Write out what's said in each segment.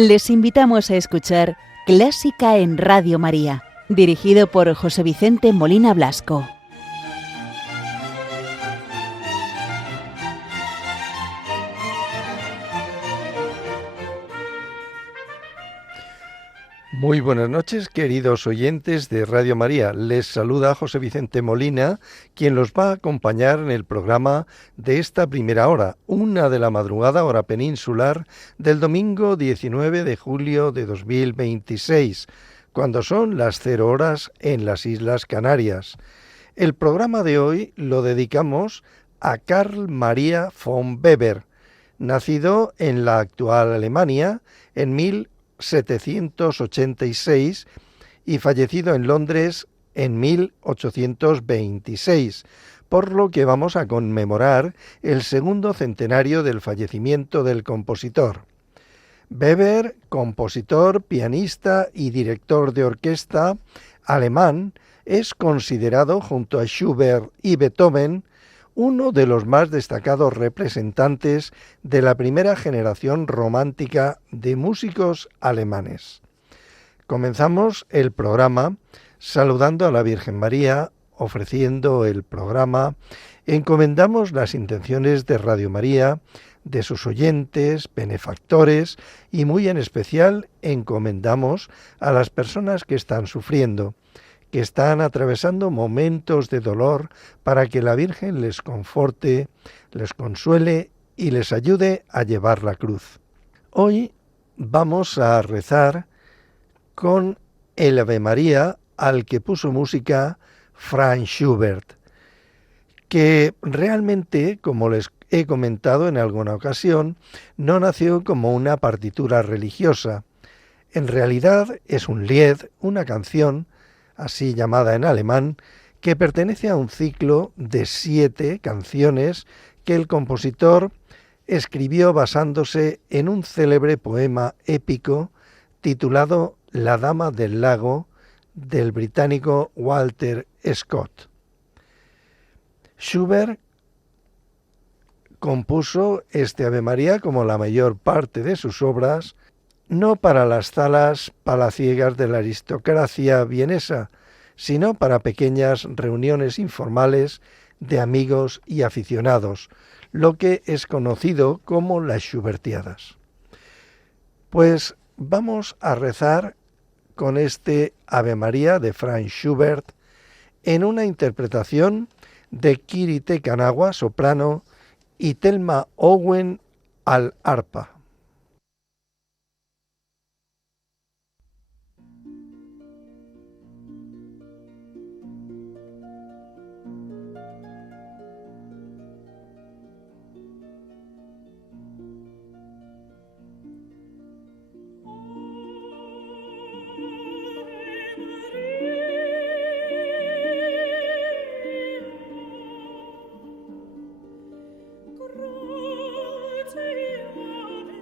Les invitamos a escuchar Clásica en Radio María, dirigido por José Vicente Molina Blasco. Muy buenas noches, queridos oyentes de Radio María. Les saluda José Vicente Molina, quien los va a acompañar en el programa de esta primera hora, 1 de la madrugada, hora peninsular, del domingo 19 de julio de 2026, cuando son las 0 horas en las Islas Canarias. El programa de hoy lo dedicamos a Carl Maria von Weber, nacido en la actual Alemania en 1786 y fallecido en Londres en 1826, por lo que vamos a conmemorar el segundo centenario del fallecimiento del compositor. Weber, compositor, pianista y director de orquesta alemán, es considerado, junto a Schubert y Beethoven, uno de los más destacados representantes de la primera generación romántica de músicos alemanes. Comenzamos el programa saludando a la Virgen María, ofreciendo el programa, encomendamos las intenciones de Radio María, de sus oyentes, benefactores y muy en especial encomendamos a las personas que están sufriendo, que están atravesando momentos de dolor, para que la Virgen les conforte, les consuele y les ayude a llevar la cruz. Hoy vamos a rezar con el Ave María al que puso música Franz Schubert, que realmente, como les he comentado en alguna ocasión, no nació como una partitura religiosa. En realidad es un Lied, una canción, así llamada en alemán, que pertenece a un ciclo de 7 canciones que el compositor escribió basándose en un célebre poema épico titulado La Dama del Lago, del británico Walter Scott. Schubert compuso este Ave María, como la mayor parte de sus obras, no para las salas palaciegas de la aristocracia vienesa, sino para pequeñas reuniones informales de amigos y aficionados, lo que es conocido como las Schubertiadas. Pues vamos a rezar con este Ave María de Franz Schubert en una interpretación de Kiri Te Kanawa, soprano, y Thelma Owen al arpa. Grazie, Ave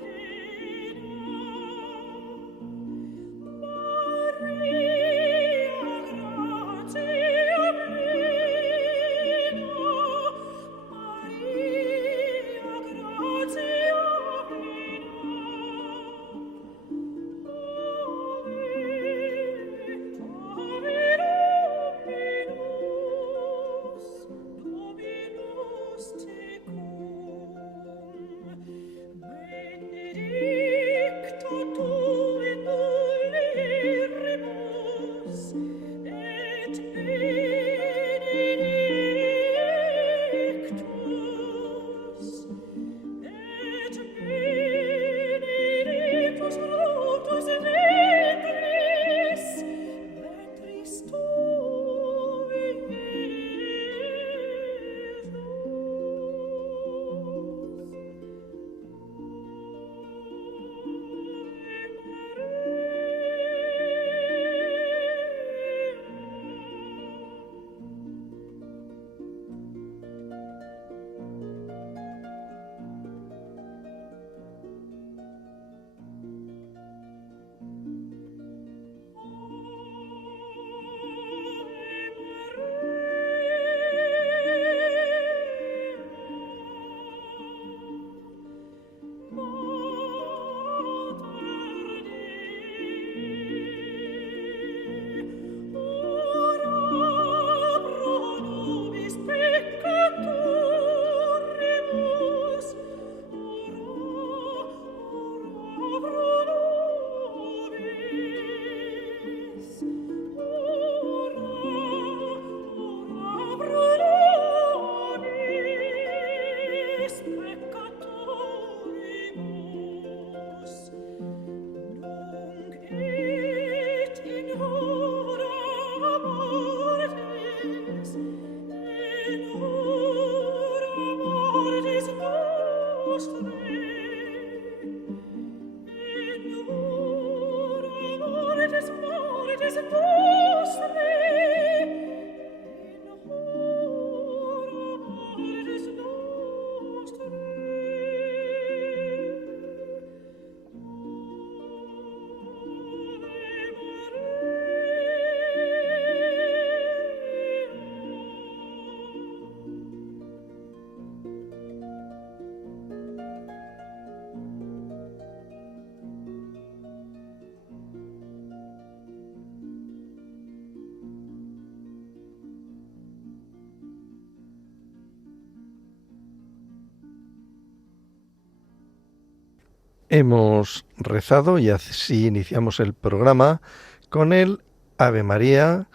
Hemos rezado y así iniciamos el programa con el Ave María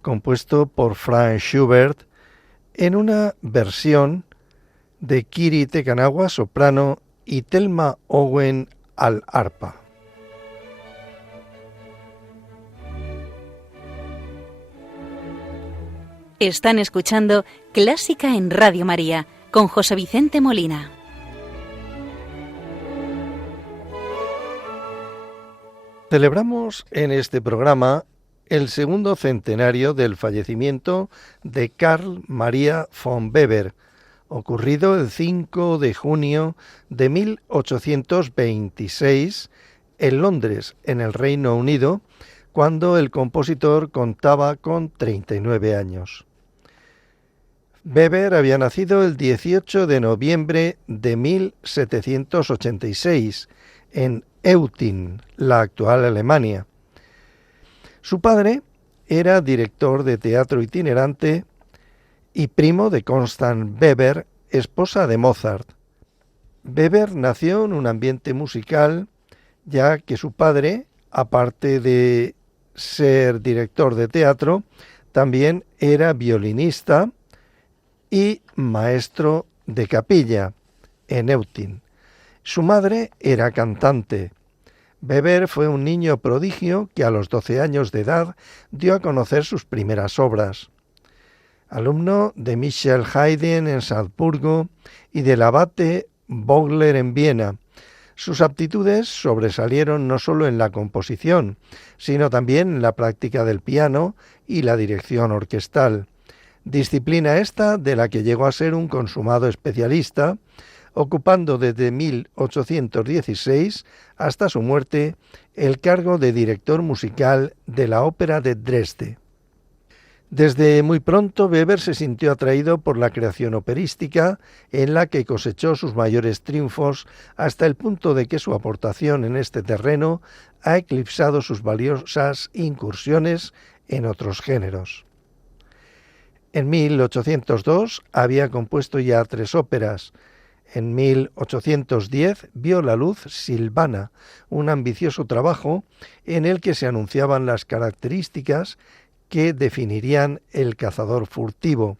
compuesto por Franz Schubert en una versión de Kiri Tekanawa, soprano, y Thelma Owen al arpa. Están escuchando Clásica en Radio María con José Vicente Molina. Celebramos en este programa el segundo centenario del fallecimiento de Carl Maria von Weber, ocurrido el 5 de junio de 1826 en Londres, en el Reino Unido, cuando el compositor contaba con 39 años. Weber había nacido el 18 de noviembre de 1786 en Eutin, la actual Alemania. Su padre era director de teatro itinerante y primo de Constance Weber, esposa de Mozart. Weber nació en un ambiente musical, ya que su padre, aparte de ser director de teatro, también era violinista y maestro de capilla en Eutin. Su madre era cantante. Weber fue un niño prodigio que a los 12 años de edad dio a conocer sus primeras obras. Alumno de Michel Haydn en Salzburgo y del abate Vogler en Viena, sus aptitudes sobresalieron no solo en la composición, sino también en la práctica del piano y la dirección orquestal, disciplina esta de la que llegó a ser un consumado especialista, ocupando desde 1816 hasta su muerte el cargo de director musical de la Ópera de Dresde. Desde muy pronto Weber se sintió atraído por la creación operística, en la que cosechó sus mayores triunfos hasta el punto de que su aportación en este terreno ha eclipsado sus valiosas incursiones en otros géneros. En 1802 había compuesto ya 3 óperas. En 1810 vio la luz Silvana, un ambicioso trabajo en el que se anunciaban las características que definirían El cazador furtivo,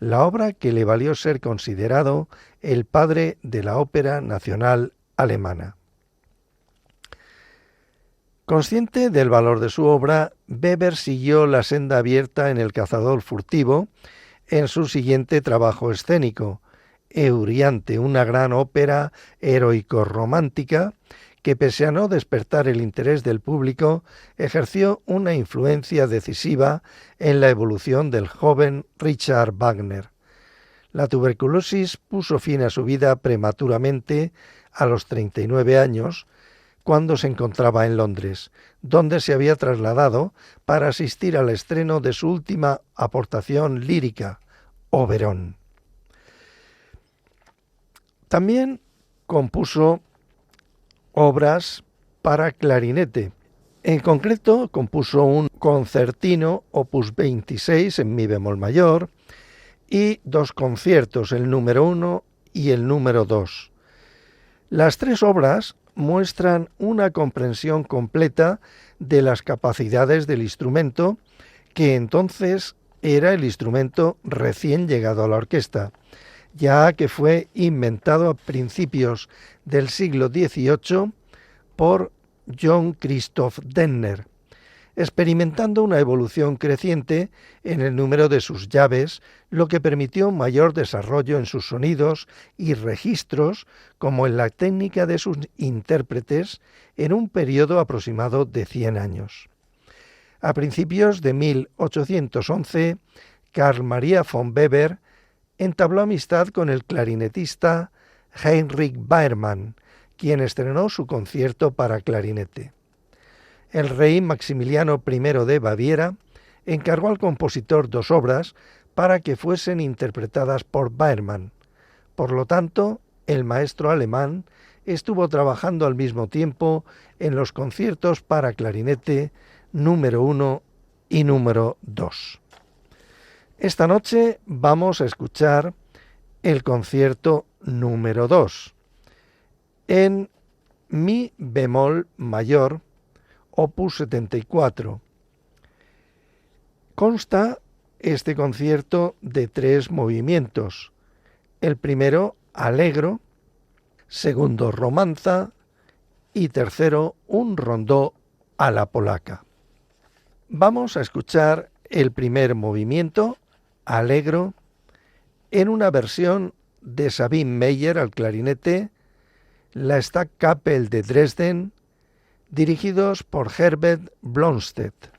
la obra que le valió ser considerado el padre de la ópera nacional alemana. Consciente del valor de su obra, Weber siguió la senda abierta en El cazador furtivo en su siguiente trabajo escénico, Euryante, una gran ópera heroico-romántica que, pese a no despertar el interés del público, ejerció una influencia decisiva en la evolución del joven Richard Wagner. La tuberculosis puso fin a su vida prematuramente a los 39 años, cuando se encontraba en Londres, donde se había trasladado para asistir al estreno de su última aportación lírica, Oberon. También compuso obras para clarinete. En concreto, compuso un concertino opus 26 en mi bemol mayor y 2 conciertos, el número 1 y el número 2. Las 3 obras muestran una comprensión completa de las capacidades del instrumento, que entonces era el instrumento recién llegado a la orquesta, ya que fue inventado a principios del siglo XVIII por John Christoph Denner, experimentando una evolución creciente en el número de sus llaves, lo que permitió un mayor desarrollo en sus sonidos y registros, como en la técnica de sus intérpretes, en un periodo aproximado de 100 años. A principios de 1811, Carl Maria von Weber entabló amistad con el clarinetista Heinrich Baermann, quien estrenó su concierto para clarinete. El rey Maximiliano I de Baviera encargó al compositor 2 obras para que fuesen interpretadas por Baermann. Por lo tanto, el maestro alemán estuvo trabajando al mismo tiempo en los conciertos para clarinete número 1 y número 2. Esta noche vamos a escuchar el concierto número 2 en mi bemol mayor, opus 74. Consta este concierto de 3 movimientos. El primero, allegro, segundo, romanza y tercero, un rondó a la polaca. Vamos a escuchar el primer movimiento, allegro, en una versión de Sabine Meyer al clarinete, la Staatscapelle de Dresden, dirigidos por Herbert Blomstedt.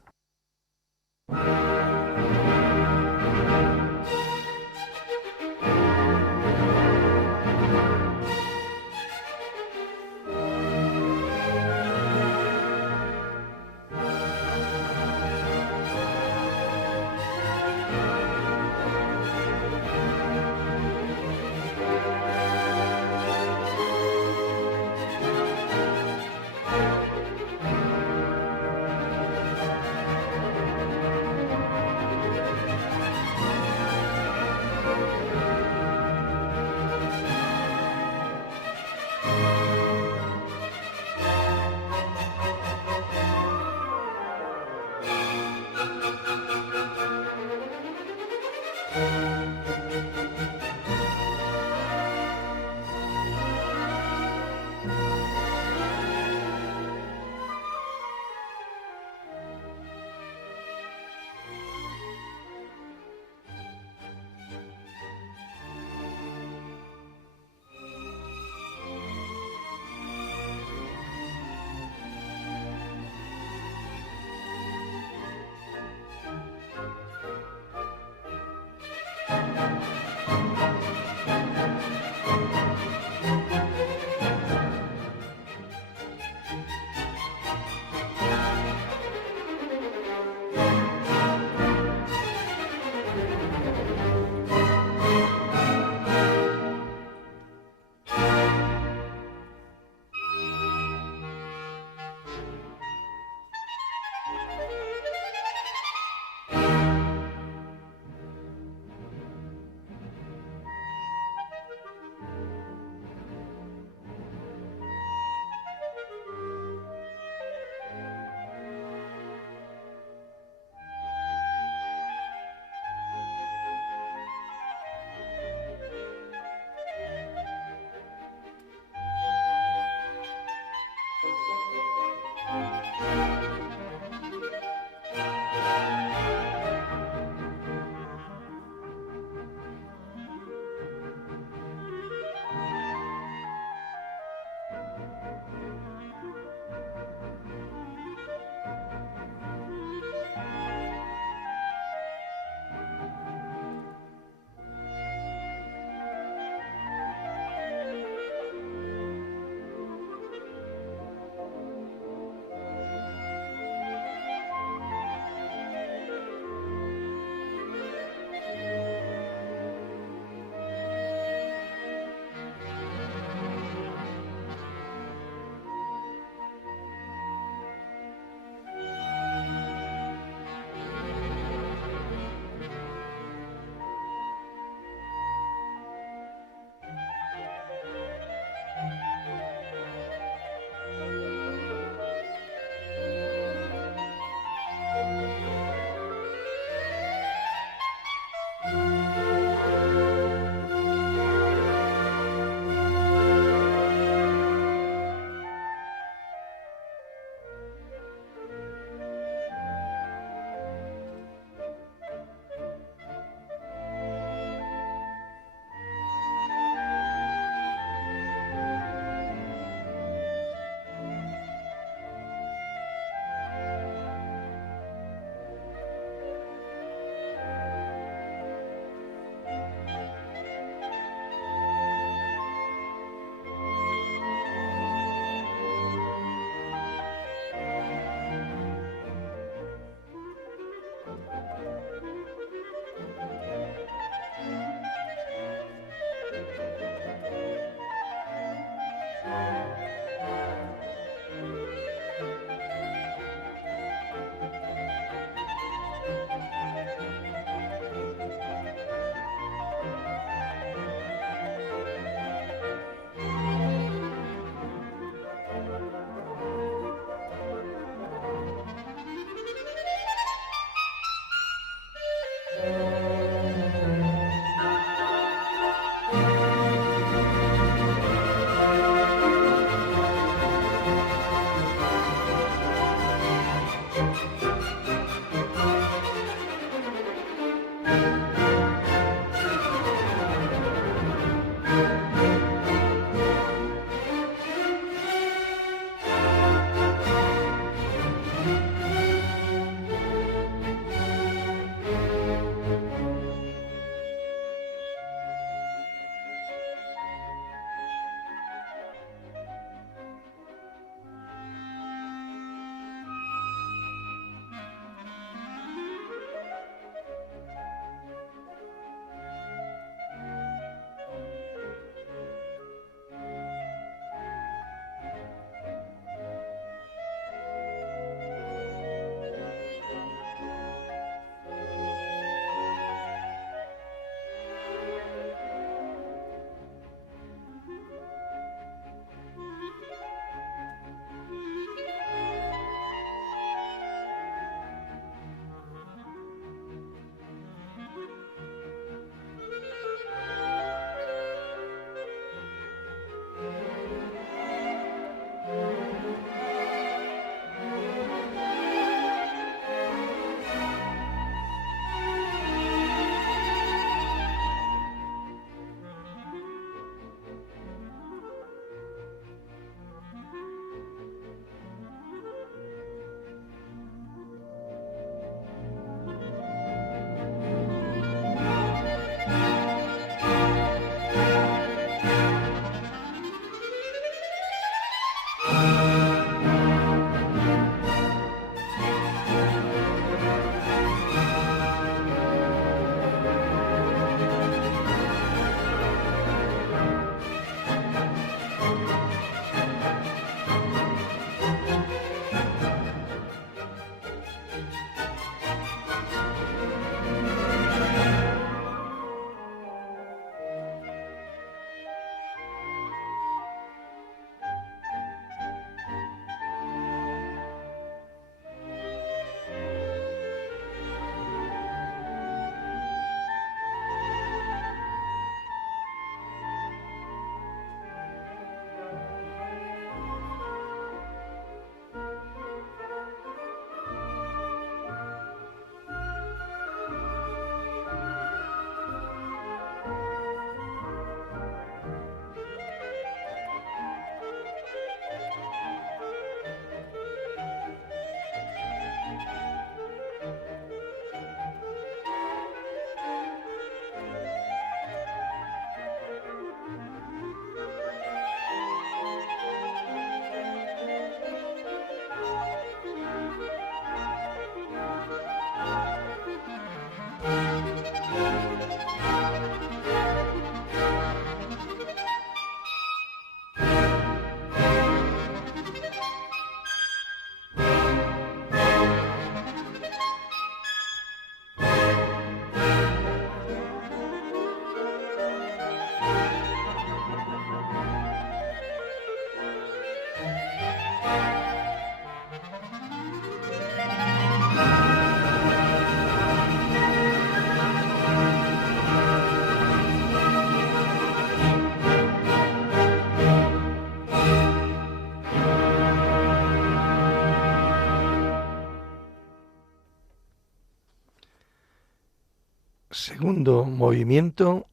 Segundo movimiento,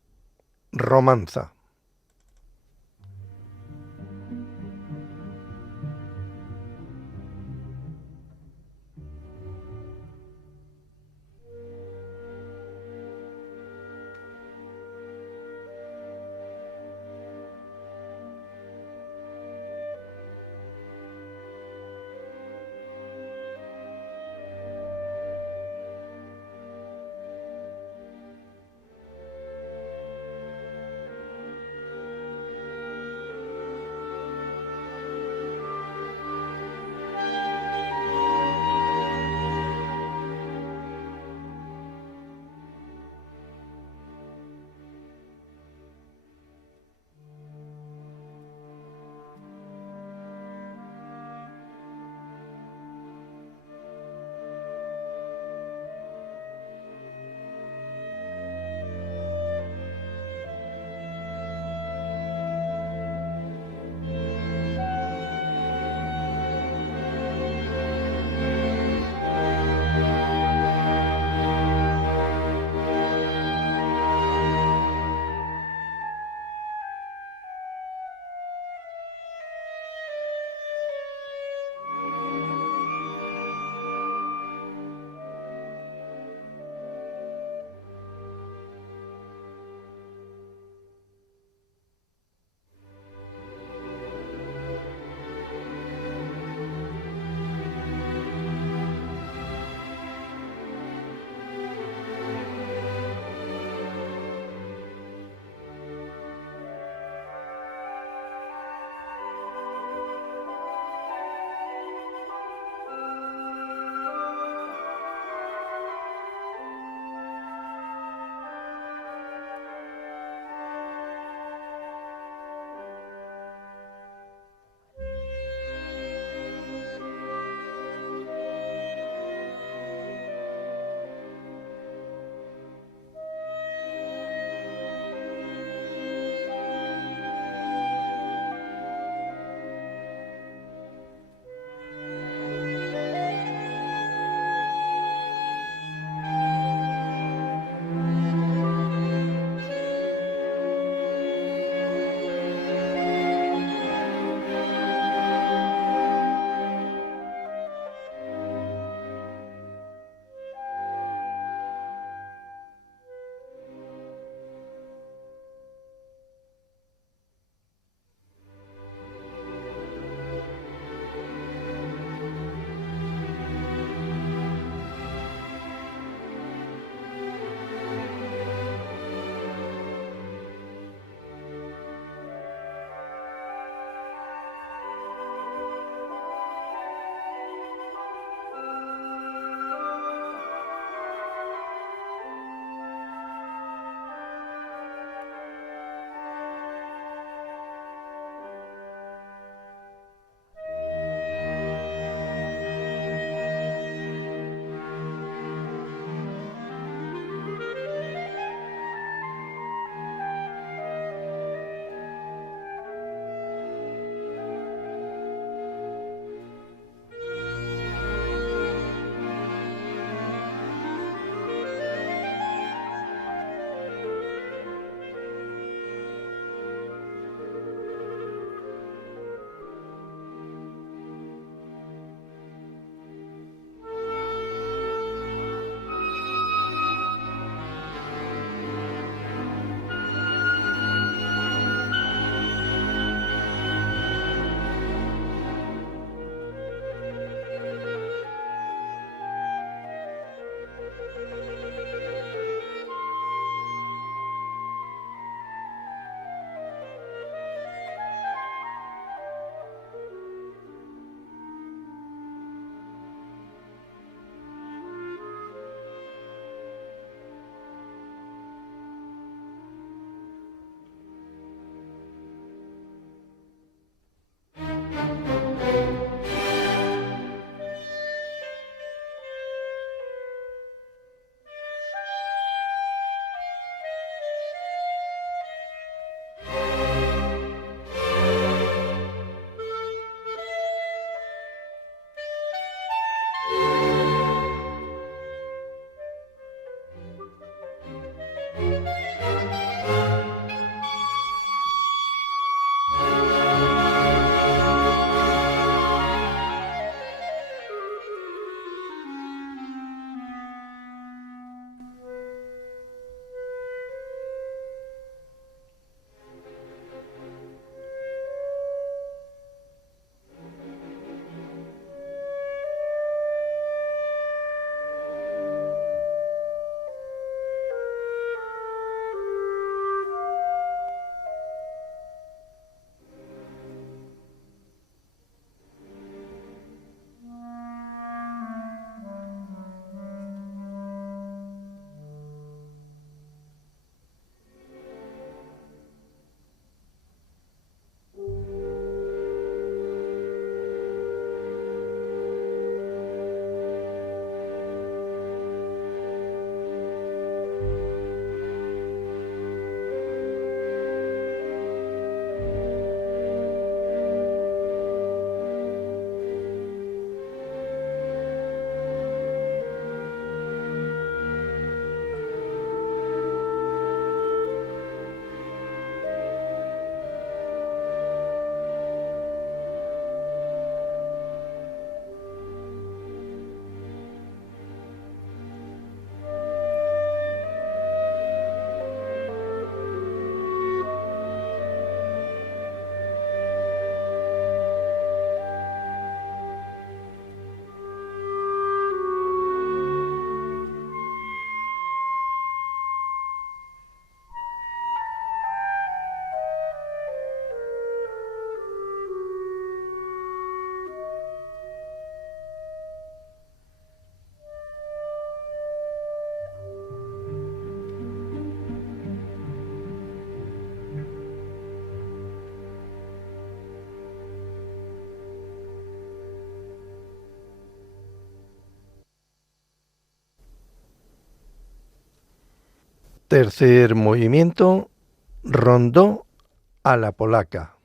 romanza. Tercer movimiento, rondó a la polaca.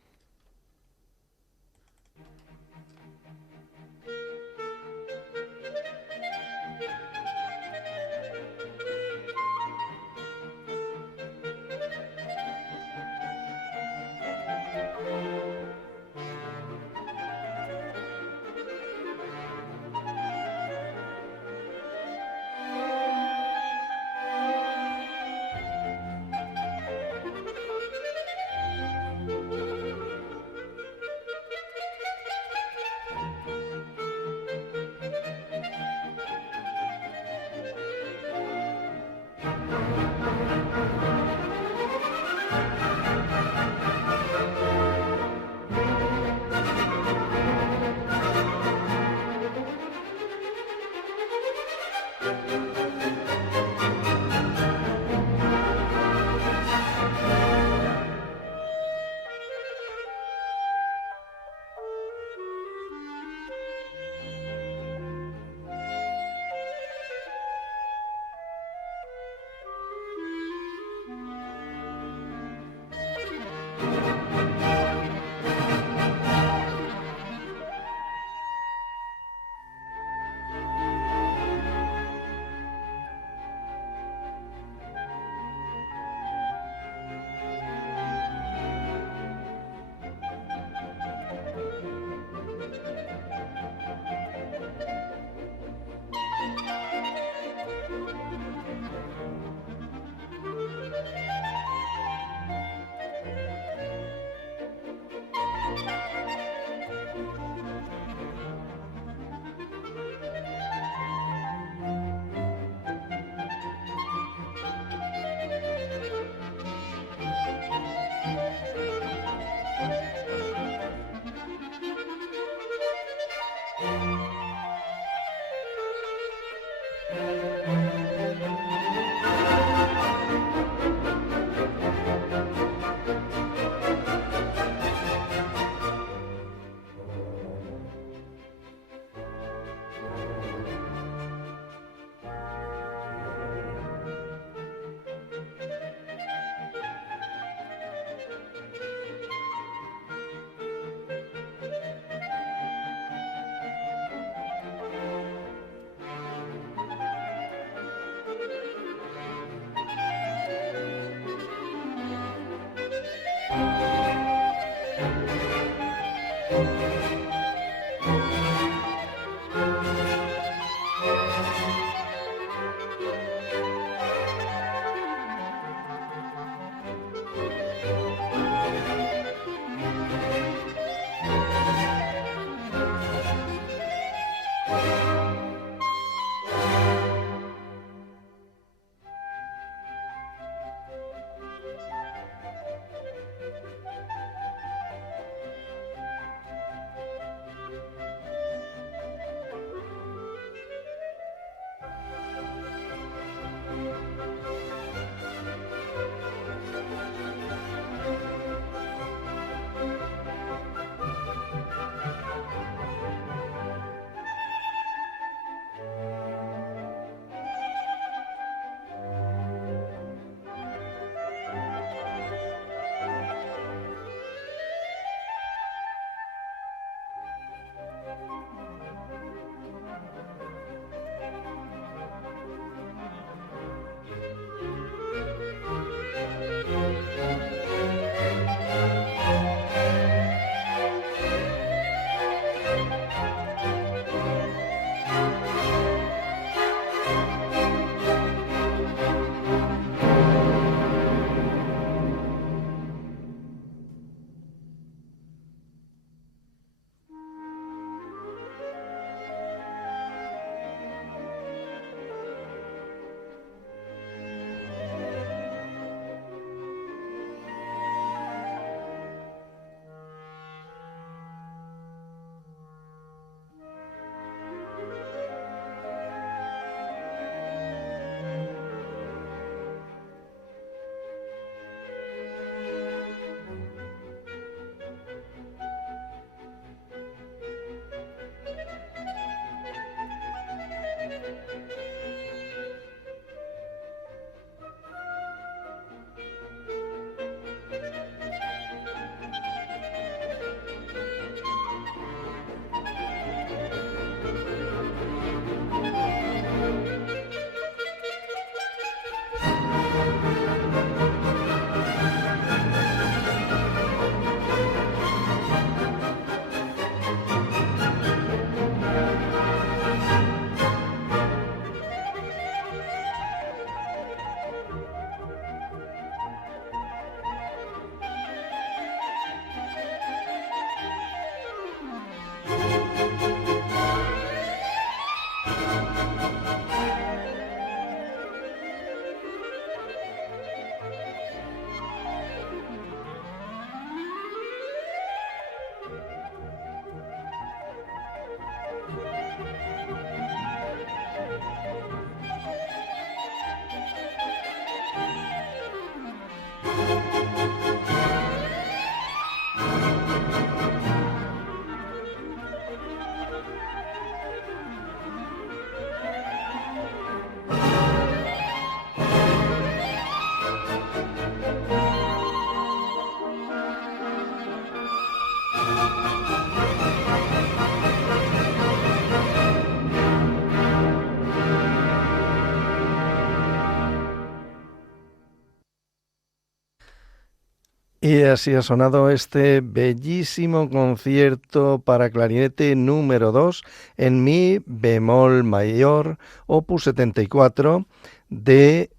Y así ha sonado este bellísimo concierto para clarinete número 2 en mi bemol mayor, opus 74, de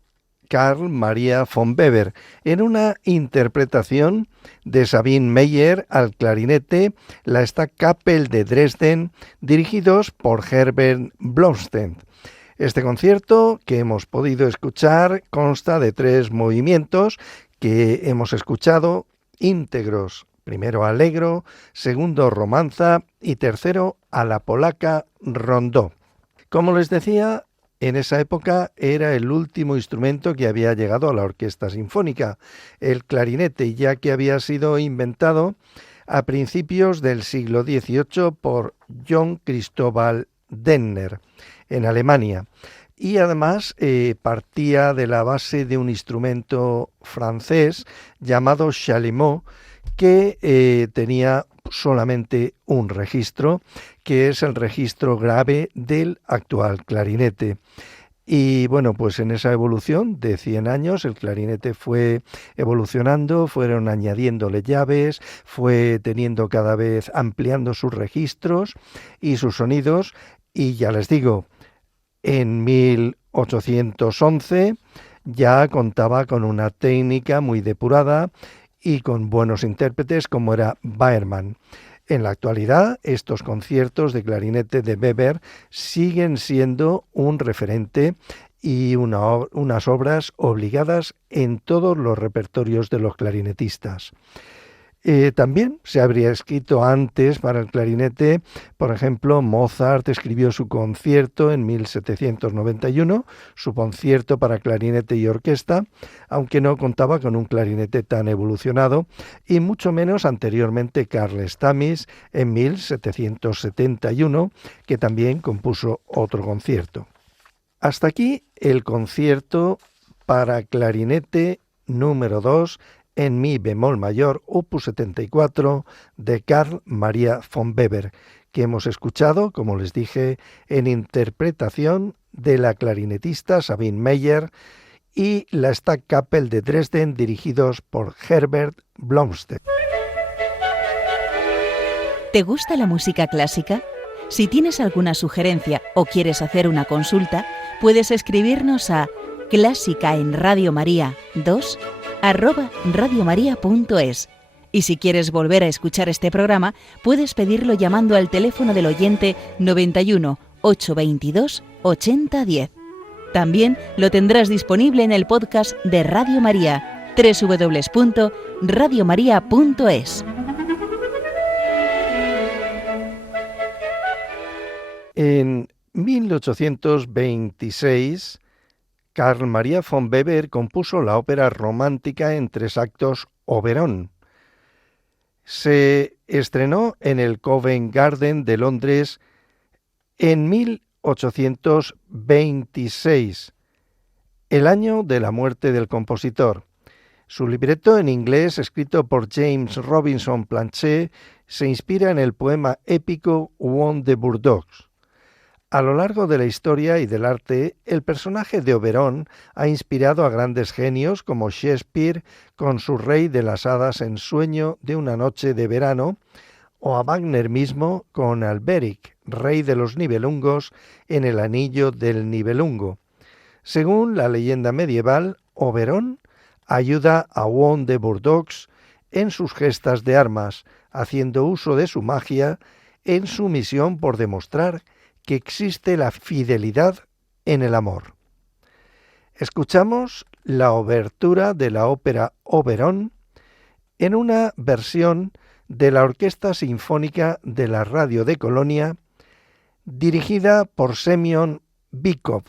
Carl Maria von Weber, en una interpretación de Sabine Meyer al clarinete, la Staatskapelle de Dresden, dirigidos por Herbert Blomstedt. Este concierto que hemos podido escuchar consta de 3 movimientos que hemos escuchado íntegros. Primero allegro, segundo romanza y tercero a la polaca rondó. Como les decía, en esa época era el último instrumento que había llegado a la orquesta sinfónica, el clarinete, ya que había sido inventado a principios del siglo XVIII por John Cristóbal Denner en Alemania. Y además partía de la base de un instrumento francés llamado chalumeau, que tenía solamente un registro, que es el registro grave del actual clarinete. Y bueno, pues en esa evolución de 100 años el clarinete fue evolucionando, fueron añadiéndole llaves, fue teniendo cada vez, ampliando sus registros y sus sonidos, y ya les digo, en 1811 ya contaba con una técnica muy depurada y con buenos intérpretes como era Bayermann. En la actualidad, estos conciertos de clarinete de Weber siguen siendo un referente y unas obras obligadas en todos los repertorios de los clarinetistas. También se habría escrito antes para el clarinete, por ejemplo, Mozart escribió su concierto en 1791, su concierto para clarinete y orquesta, aunque no contaba con un clarinete tan evolucionado, y mucho menos anteriormente Carl Stamis en 1771, que también compuso otro concierto. Hasta aquí el concierto para clarinete número 2 en mi bemol mayor, opus 74, de Carl Maria von Weber, que hemos escuchado, como les dije, en interpretación de la clarinetista Sabine Meyer y la Staatskapelle de Dresden, dirigidos por Herbert Blomstedt. ¿Te gusta la música clásica? Si tienes alguna sugerencia o quieres hacer una consulta, puedes escribirnos a clásicaenradiomaria2@radiomaria.es. Y si quieres volver a escuchar este programa, puedes pedirlo llamando al teléfono del oyente 91 822 8010. También lo tendrás disponible en el podcast de Radio María, www.radiomaria.es. En 1826, Carl Maria von Weber compuso la ópera romántica en 3 actos Oberon. Se estrenó en el Covent Garden de Londres en 1826, el año de la muerte del compositor. Su libreto en inglés, escrito por James Robinson Blanchet, se inspira en el poema épico Juan de Bourdeaux. A lo largo de la historia y del arte, el personaje de Oberon ha inspirado a grandes genios como Shakespeare con su Rey de las Hadas en Sueño de una noche de verano, o a Wagner mismo con Alberic, Rey de los Nibelungos, en El Anillo del Nibelungo. Según la leyenda medieval, Oberon ayuda a Juan de Bourdeaux en sus gestas de armas, haciendo uso de su magia en su misión por demostrar que existe la fidelidad en el amor. Escuchamos la obertura de la ópera Oberon en una versión de la Orquesta Sinfónica de la Radio de Colonia, dirigida por Semyon Bykov.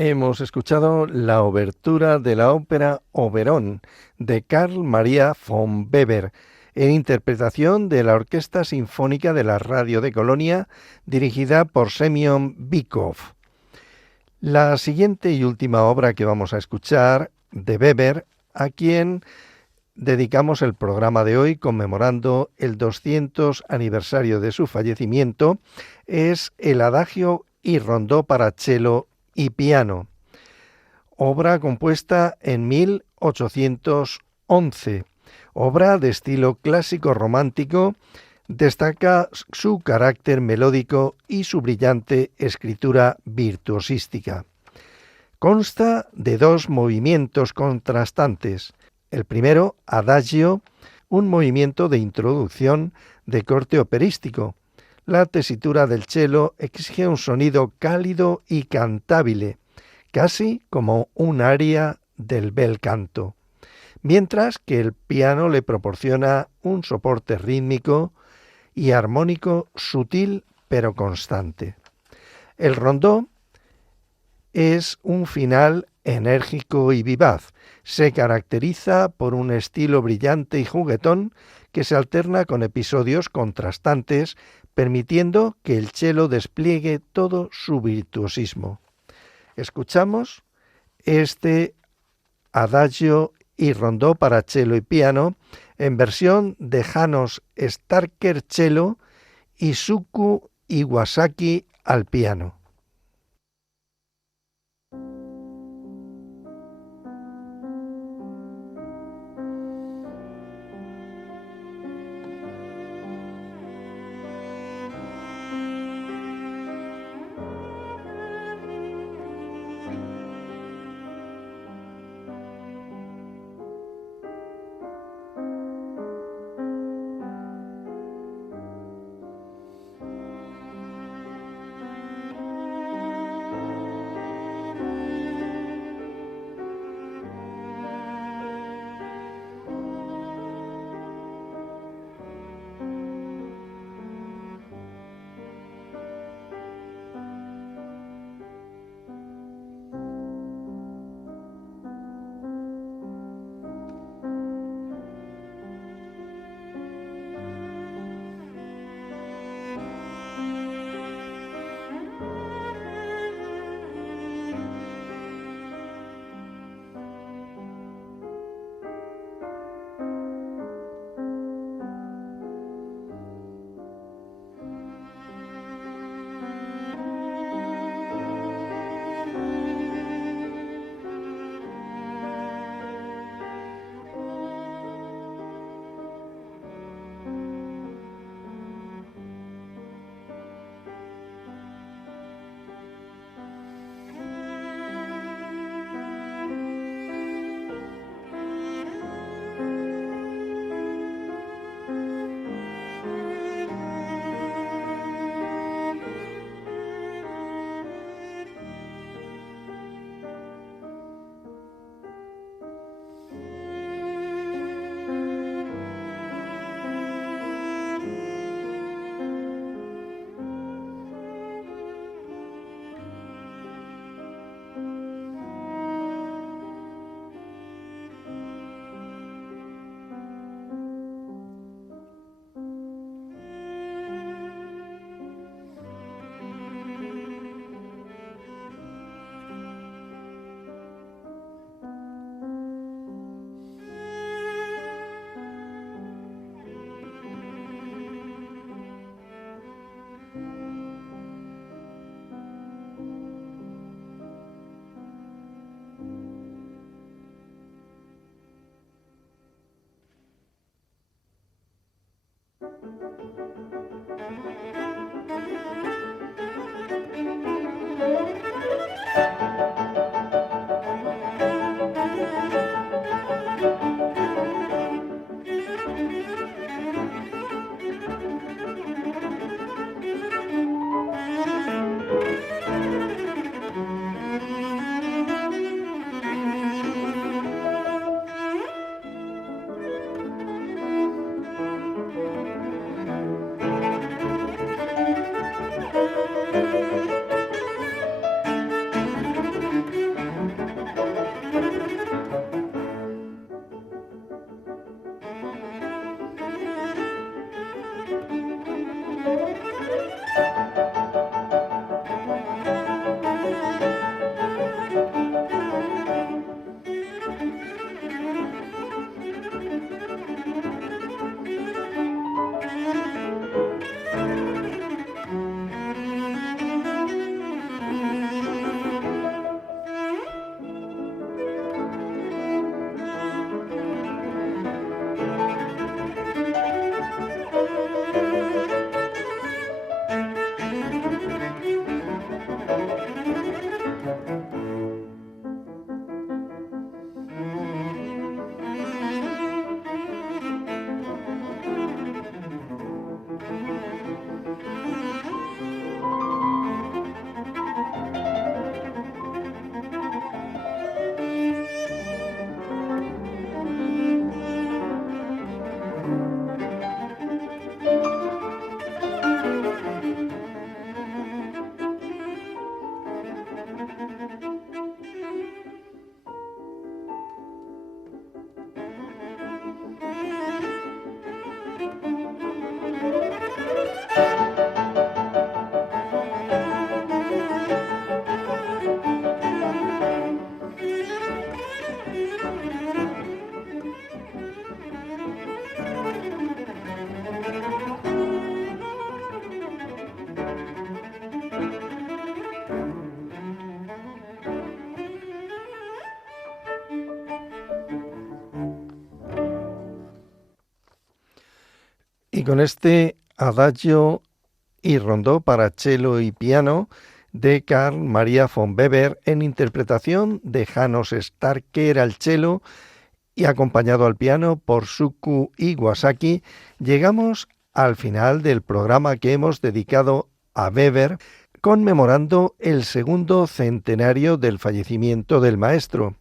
Hemos escuchado la obertura de la ópera Oberón de Carl Maria von Weber, en interpretación de la Orquesta Sinfónica de la Radio de Colonia, dirigida por Semyon Bykov. La siguiente y última obra que vamos a escuchar, de Weber, a quien dedicamos el programa de hoy conmemorando el 200 aniversario de su fallecimiento, es el Adagio y Rondó para cello y piano, obra compuesta en 1811, obra de estilo clásico romántico. Destaca su carácter melódico y su brillante escritura virtuosística. Consta de dos movimientos contrastantes. El primero, Adagio, un movimiento de introducción de corte operístico. La tesitura del cello exige un sonido cálido y cantable, casi como un aria del bel canto, mientras que el piano le proporciona un soporte rítmico y armónico sutil pero constante. El rondó es un final enérgico y vivaz. Se caracteriza por un estilo brillante y juguetón que se alterna con episodios contrastantes, permitiendo que el cello despliegue todo su virtuosismo. Escuchamos este Adagio y Rondó para cello y piano en versión de János Starker cello y Suku Iwasaki al piano. con este Adagio y Rondó para cello y piano de Carl Maria von Weber en interpretación de János Starker al cello y acompañado al piano por Suku Iwasaki, llegamos al final del programa que hemos dedicado a Weber, conmemorando el segundo centenario del fallecimiento del maestro,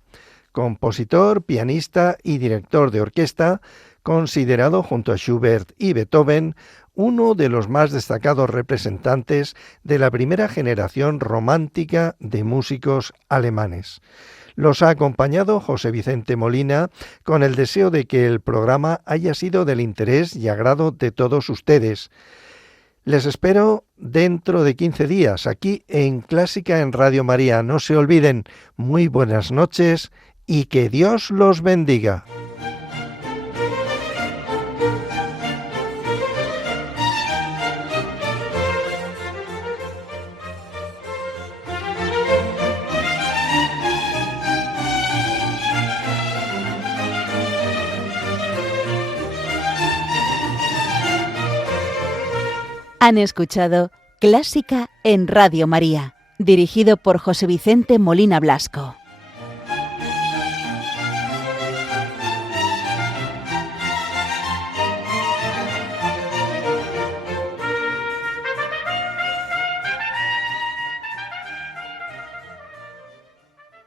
compositor, pianista y director de orquesta, considerado junto a Schubert y Beethoven uno de los más destacados representantes de la primera generación romántica de músicos alemanes. Los ha acompañado José Vicente Molina con el deseo de que el programa haya sido del interés y agrado de todos ustedes. Les espero dentro de 15 días aquí en Clásica en Radio María. No se olviden, muy buenas noches y que Dios los bendiga. Han escuchado Clásica en Radio María, dirigido por José Vicente Molina Blasco.